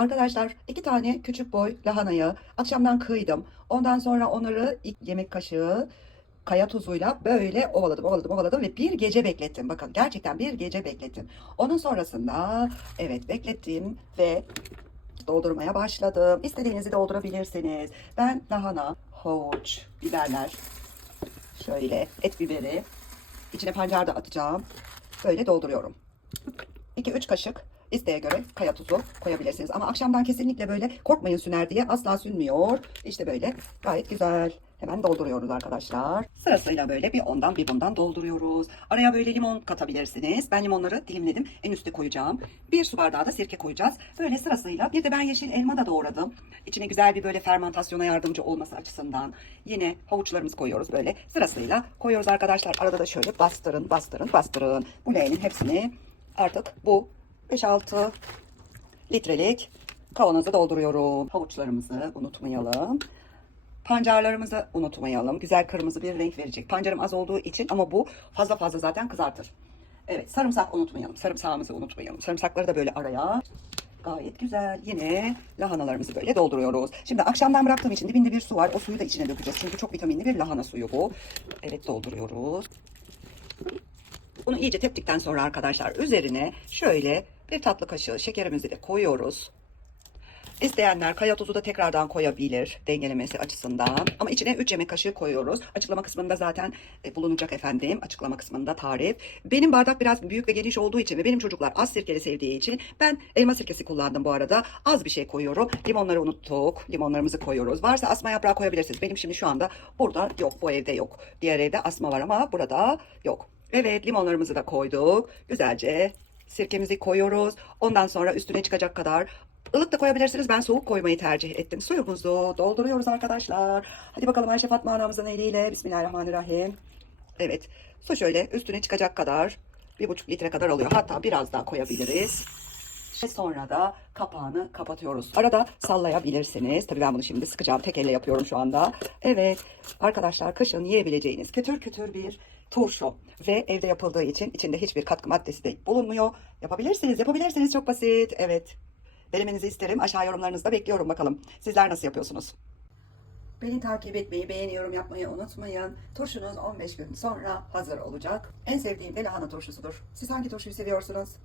Arkadaşlar iki tane küçük boy lahanayı akşamdan kıydım. Ondan sonra onları ilk yemek kaşığı kaya tuzuyla böyle ovaladım, ovaladım, ovaladım ve bir gece beklettim. Bakın gerçekten bir gece beklettim. Onun sonrasında evet beklettim ve doldurmaya başladım. İstediğinizi doldurabilirsiniz. Ben lahana, havuç, biberler, şöyle et biberi, içine pancar da atacağım. Böyle dolduruyorum. 2-3 kaşık isteğe göre kaya tuzu koyabilirsiniz. Ama akşamdan kesinlikle böyle korkmayın süner diye asla sünmüyor. İşte böyle gayet güzel. Hemen dolduruyoruz arkadaşlar. Sırasıyla böyle bir ondan bir bundan dolduruyoruz. Araya böyle limon katabilirsiniz. Ben limonları dilimledim. En üste koyacağım. Bir su bardağı da sirke koyacağız. Böyle sırasıyla. Bir de ben yeşil elma da doğradım. İçine güzel bir böyle fermentasyona yardımcı olması açısından. Yine havuçlarımızı koyuyoruz böyle. Sırasıyla koyuyoruz arkadaşlar. Arada da şöyle bastırın, bastırın, bastırın. Bu leğenin hepsini artık bu 5-6 litrelik kavanoza dolduruyorum. Havuçlarımızı unutmayalım. Pancarlarımızı unutmayalım. Güzel kırmızı bir renk verecek. Pancarım az olduğu için ama bu fazla fazla zaten kızartır. Evet sarımsak unutmayalım. Sarımsağımızı unutmayalım. Sarımsakları da böyle araya. Gayet güzel. Yine lahanalarımızı böyle dolduruyoruz. Şimdi akşamdan bıraktığım için dibinde bir su var. O suyu da içine dökeceğiz. Çünkü çok vitaminli bir lahana suyu bu. Evet dolduruyoruz. Bunu iyice teptikten sonra arkadaşlar üzerine şöyle bir tatlı kaşığı şekerimizi de koyuyoruz. İsteyenler kaya tuzu da tekrardan koyabilir dengelemesi açısından. Ama içine 3 yemek kaşığı koyuyoruz. Açıklama kısmında zaten e, bulunacak efendim. Açıklama kısmında tarif. Benim bardak biraz büyük ve geniş olduğu için ve benim çocuklar az sirkeli sevdiği için ben elma sirkesi kullandım bu arada. Az bir şey koyuyorum. Limonları unuttuk. Limonlarımızı koyuyoruz. Varsa asma yaprağı koyabilirsiniz. Benim şimdi şu anda burada yok. Bu evde yok. Diğer evde asma var ama burada yok. Evet limonlarımızı da koyduk. Güzelce sirkemizi koyuyoruz. Ondan sonra üstüne çıkacak kadar ılık da koyabilirsiniz. Ben soğuk koymayı tercih ettim. Suyumuzu dolduruyoruz arkadaşlar. Hadi bakalım Ayşe Fatma anamızın eliyle. Bismillahirrahmanirrahim. Evet. Su şöyle üstüne çıkacak kadar bir buçuk litre kadar oluyor. Hatta biraz daha koyabiliriz. Ve sonra da kapağını kapatıyoruz. Arada sallayabilirsiniz. Tabii ben bunu şimdi sıkacağım. Tek elle yapıyorum şu anda. Evet. Arkadaşlar kışın yiyebileceğiniz kütür kütür bir turşu. Ve evde yapıldığı için içinde hiçbir katkı maddesi de bulunmuyor. Yapabilirsiniz. Yapabilirsiniz. Çok basit. Evet. Denemenizi isterim. Aşağı yorumlarınızda bekliyorum bakalım. Sizler nasıl yapıyorsunuz? Beni takip etmeyi, beğeni, yorum yapmayı unutmayın. Turşunuz 15 gün sonra hazır olacak. En sevdiğim de lahana turşusudur. Siz hangi turşuyu seviyorsunuz?